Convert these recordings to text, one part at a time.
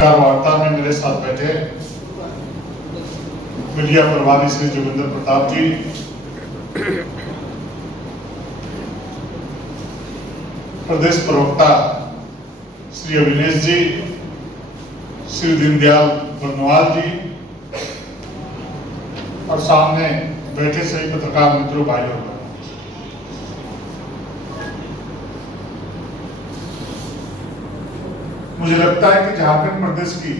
वार्ता में मेरे साथ बैठे मीडिया प्रभारी श्री जोगिंदर प्रताप जी, प्रदेश प्रवक्ता श्री अविनेश जी, श्री दीनदयाल बर्नवाल जी और सामने बैठे सभी पत्रकार मित्रों, भाइयों, मुझे लगता है कि झारखंड प्रदेश की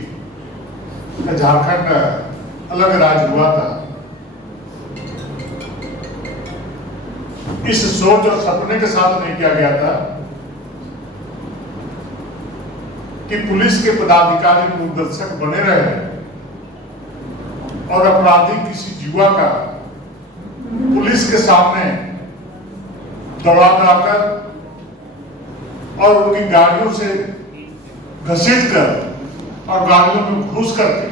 झारखंड अलग राज्य हुआ था, इस सोच और सपने के साथ नहीं किया गया था कि पुलिस के पदाधिकारी दूरदर्शक बने रहे और अपराधी किसी युवा का पुलिस के सामने दौड़ा लाकर और उनकी गाड़ियों से घसीट कर और गाड़ियों में घुस करके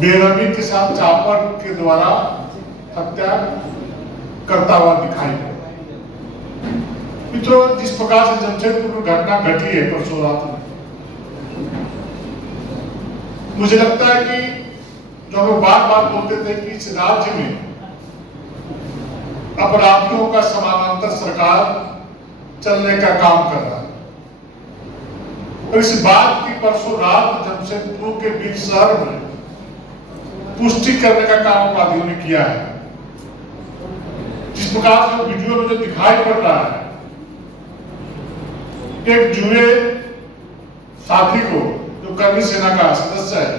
बेरहमी के साथ चापर के द्वारा हत्या करता हुआ दिखाई पड़ा। मित्रों, जिस प्रकार से जमशेदपुर में घटना घटी है परसों रात में, मुझे लगता है कि जो हम बार बार बोलते थे कि इस राज्य में अपराधियों का समानांतर सरकार चलने का काम कर रहा है, और इस बात की परसों रात जमशेदपुर के बीच शहर में पुष्टि करने का काम अपराधियों ने किया है। जिस प्रकार से वीडियो में जो दिखाई पड़ रहा है, एक जुए साथी को जो कर्मी सेना का सदस्य है,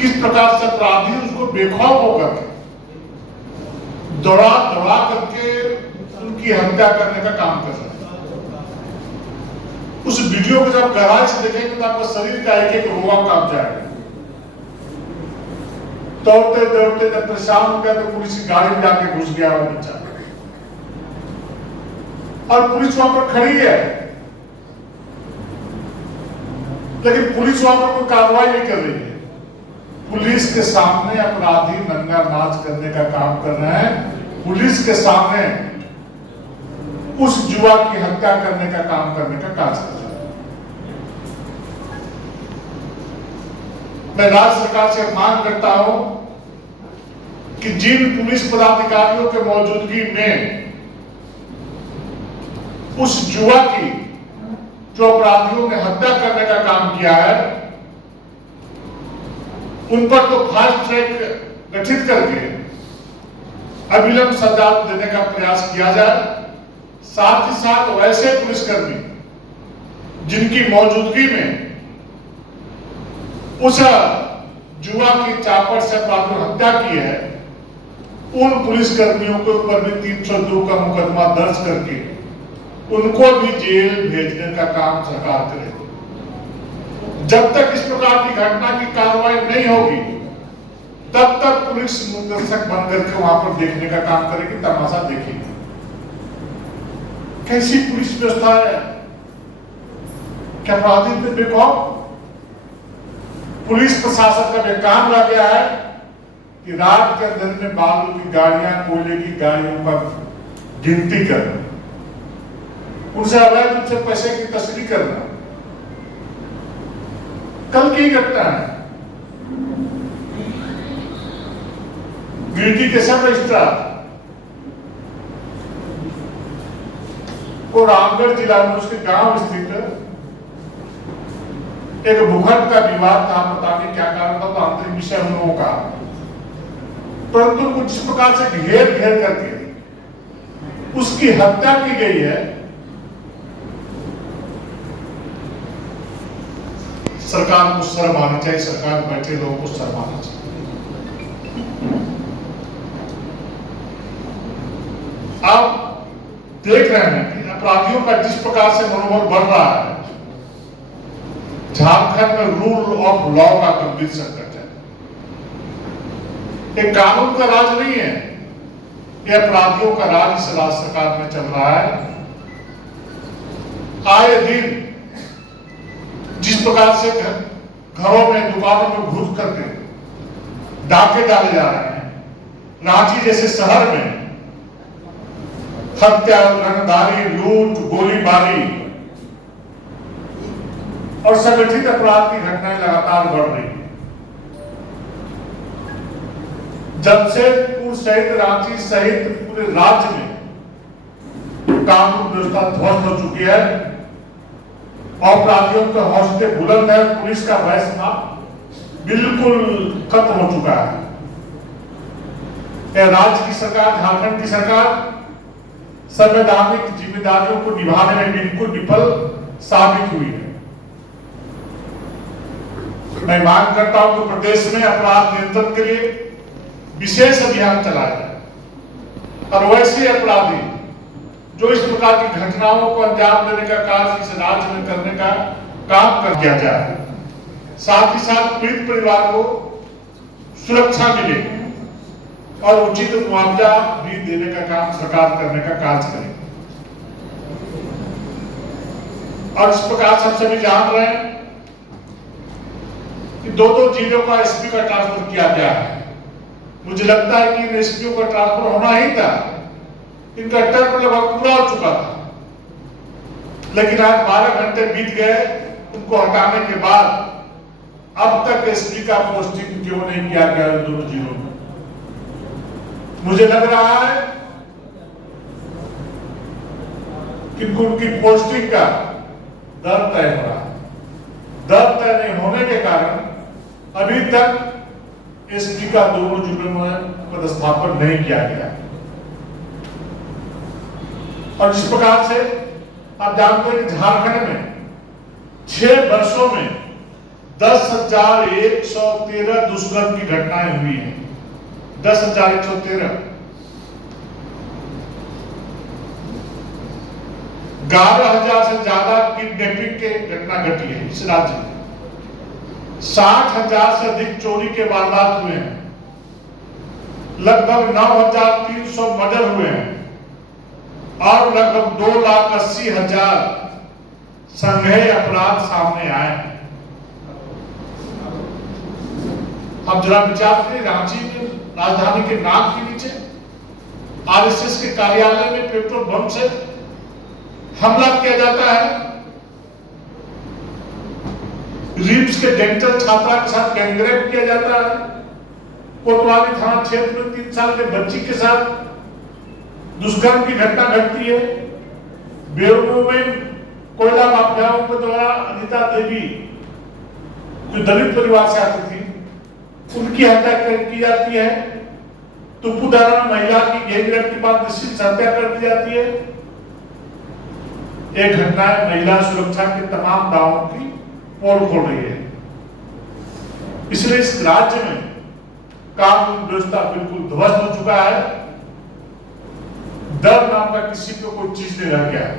किस प्रकार से अपराधी उसको बेखौफ होकर दौड़ा दौड़ा करके उनकी हत्या करने का काम कर रहा है। उस वीडियो को जब गहराई से देखेंगे तो आपका शरीर का एक एक रोआ कांप जाएगा। दौड़ते दौड़ते जब परेशान हो गया तो पुलिस की गाड़ी में जाके घुस गया वो बच्चा, और पुलिस वहां पर खड़ी है, लेकिन पुलिस वहां पर कोई कार्रवाई नहीं कर रही है। पुलिस के सामने अपराधी नंगा नाच करने का काम कर रहे हैं, पुलिस के सामने उस युवा की हत्या करने का काम करने का कार्य कर रहा है। मैं राज्य सरकार से मांग करता हूं कि जिन पुलिस पदाधिकारियों के मौजूदगी में उस युवा की जो अपराधियों ने हत्या करने का काम किया है, उन पर तो फास्ट ट्रैक गठित करके अविलंब सजा देने का प्रयास किया जाए। साथ ही साथ वैसे पुलिसकर्मी जिनकी मौजूदगी में उस युवा की चापर से अपराधियों ने हत्या की है, उन पुलिसकर्मियों के ऊपर भी 302 का मुकदमा दर्ज करके उनको भी जेल भेजने का काम सरकार करे। जब तक इस प्रकार की घटना की कार्रवाई नहीं होगी, तब तक पुलिस दूरदर्शक बन करके वहां पर देखने का काम करेगी, तमाशा देखेगी। कैसी पुलिस व्यवस्था है? क्या अपराधी पे बेखौफ? पुलिस प्रशासन का यह काम रह गया है कि रात के अंदर में बालू की गाड़ियां, कोयले की गाड़ियों का गिनती करना, उनसे अवैध रूप से पैसे की तस्करी करना। कल की घटना है, गिरती के सब रजिस्ट्रार को रामगढ़ जिला में उसके गांव स्थित एक भूखंड का विवाद था। पता नहीं क्या कारण था, तो आंतरिक विषय हम लोगों का, परंतु कुछ इस प्रकार से घेर घेर करके उसकी हत्या की गई है। सरकार को शर्म आनी चाहिए, सरकार में बैठे लोगों को शर्म आनी चाहिए। आप देख रहे हैं कि अपराधियों का जिस प्रकार से मनोबल बढ़ रहा है, झारखंड में रूल ऑफ लॉ का गंभीर संकट है। एक कानून का राज नहीं है, यह अपराधियों का राज इस राज्य सरकार में चल रहा है। आए दिन जिस प्रकार से घरों में, दुकानों में घुस करके डाके डाले जा रहे हैं, रांची जैसे शहर में हत्या, रंगदारी, लूट, गोलीबारी, और संगठित अपराध की घटनाएं लगातार बढ़ रही है। जमशेदपुर सहित रांची सहित पूरे राज्य में कानून व्यवस्था ध्वस्त हो चुकी है। अपराधियों के हौसले बुलंद है। पुलिस का वैसना बिल्कुल खत्म हो चुका है। राज्य की सरकार, झारखंड की सरकार संवैधानिक जिम्मेदारियों को निभाने में बिल्कुल विफल साबित हुई है। मैं मांग करता हूं कि प्रदेश में अपराध नियंत्रण के लिए विशेष अभियान चलाया जाए और वैसे अपराधी जो इस प्रकार की घटनाओं को अंजाम देने का कार्य इस राज्य में करने का काम कर दिया जाए। साथ ही साथ पीड़ित परिवार को सुरक्षा मिले और उचित मुआवजा भी देने का काम सरकार करने का कार्य करे। और इस प्रकार सब सभी जान रहे हैं कि दो जिलों का एसपी का ट्रांसफर किया गया है। मुझे लगता है कि इन एसपीओ का ट्रांसफर होना ही था। इनका टर्म लगभग पूरा हो चुका था, लेकिन आज 12 घंटे बीत गए उनको हटाने के बाद अब तक एसपी का पोस्टिंग क्यों नहीं किया गया दोनों जिलों में। मुझे लग रहा है कि उनकी पोस्टिंग का दर तय हो रहा है। दर तय नहीं होने के कारण अभी तक एसपी का दोनों जिलों में पदस्थापन नहीं किया गया। और इस प्रकार से आप जानते हैं कि झारखंड में 6 वर्षों में 10,113 दुष्कर्म की घटनाएं हुई हैं। 10,113। 11,000 से ज्यादा किडनैपिंग के घटना घटी है इस राज्य में। 60,000 से अधिक चोरी के वारदात हुए हैं। लगभग 9,300 मर्डर हुए हैं और लगभग 2,80,000 संज्ञेय अपराध सामने आए हैं। अब जरा विचार करिए, रांची में राजधानी के नाक के नीचे आरएसएस के कार्यालय में पेट्रोल बम से हमला किया जाता है। रिम्स के डेंटल छात्रा के साथ गैंगरेप किया जाता है। कोतवाली थाना क्षेत्र में 3 साल के बच्ची के साथ दुष्कर्म की घटना घटती है। बेरमो में कोयला माफियाओं के द्वारा अनिता देवी जो दलित परिवार से आती थी उनकी हत्या की जाती है। तुपुदारा में महिला की गैंगरेप के बाद निश्चित हत्या कर दी जाती है। एक घटना है महिला सुरक्षा के तमाम दावों की पोल खोल रही है। इसलिए इस राज्य में कानून व्यवस्था बिल्कुल ध्वस्त हो चुका है। डर नाम का किसी को कोई चीज नहीं रह गया है।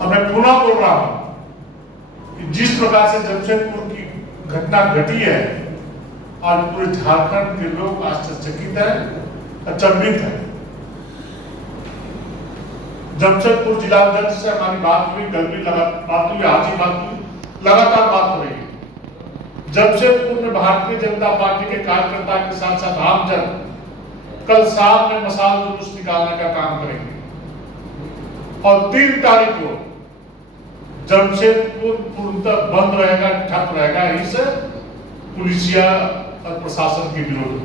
अब मैं पुनः बोल रहा हूं कि जिस प्रकार से जमशेदपुर की घटना घटी है और पूरे झारखंड के लोग आश्चर्यचकित है, अचंभित है। जमशेदपुर जिलाध्यक्ष से हमारी बात हुई, कल भी बात हुई, आज ही बात हुई, लगातार बात हो रही है। जमशेदपुर में भारतीय जनता पार्टी के कार्यकर्ता के साथ साथ आमजन कल शाम में मसाल जुलूस निकालने का काम करेंगे और 3 तारीख को जमशेदपुर पूर्णतः बंद रहेगा, ठप रहेगा। इस पुलिसिया और प्रशासन के विरोध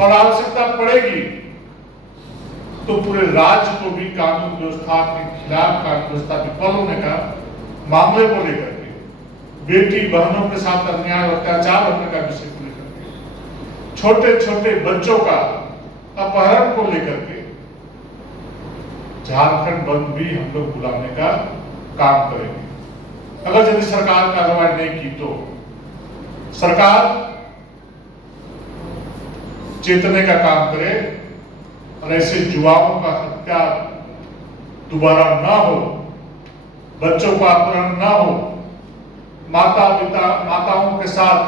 और आवश्यकता पड़ेगी तो पूरे राज्य को भी कानून व्यवस्था के खिलाफ कानून व्यवस्था विफल होने का मामले को लेकर के, बेटी बहनों के साथ अन्याय और अत्याचार होने का विषय को लेकर के, छोटे छोटे बच्चों का अपहरण को लेकर के झारखंड बंद भी हम लोग बुलाने का काम करेंगे। अगर यदि सरकार कार्रवाई नहीं की तो सरकार चेतने का काम करे और ऐसे युवाओं का हत्या दोबारा ना हो, बच्चों का अपहरण ना हो, माताओं के साथ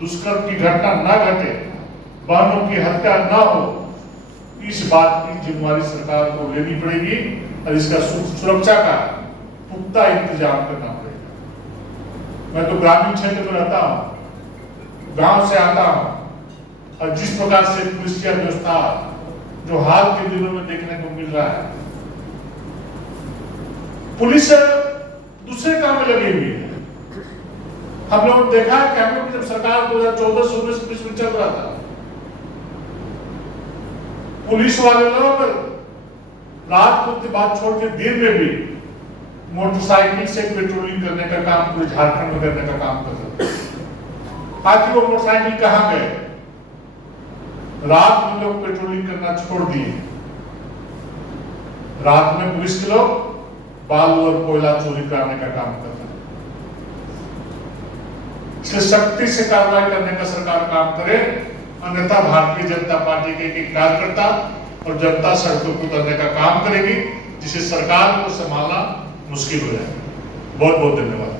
दुष्कर्म की घटना न घटे, बहनों की हत्या ना हो। इस बात की जिम्मेदारी सरकार को लेनी पड़ेगी और इसका सुरक्षा का पुख्ता इंतजाम करना पड़ेगा। मैं तो ग्रामीण क्षेत्र में रहता हूँ, गांव से आता हूँ और जिस प्रकार से पुलिसिया व्यवस्था जो हाल के दिनों में देखने को मिल रहा है, पुलिस दूसरे काम में लगी हुई है। हम लोगों ने देखा कि हम लोग जब सरकार 2014-19 के बीच में चल रहा था, पुलिस वाले लोग रात को की बात छोड़ के दिन में भी मोटरसाइकिल से पेट्रोलिंग करने का काम पूरे झारखंड में करने का काम कर रहे थे। आखिर वो मोटरसाइकिल कहां गए? रात में लोग पेट्रोलिंग करना छोड़ दिए। रात में पुलिस के लोग बालू और कोयला चोरी करने का काम कर रहे हैं। इसलिए सख्ती से कार्रवाई करने का सरकार काम करे, अन्यथा भारतीय जनता पार्टी के एक कार्यकर्ता और जनता सड़कों पर उतरने का काम करेगी, जिसे सरकार को संभालना मुश्किल हो जाएगा। बहुत बहुत धन्यवाद।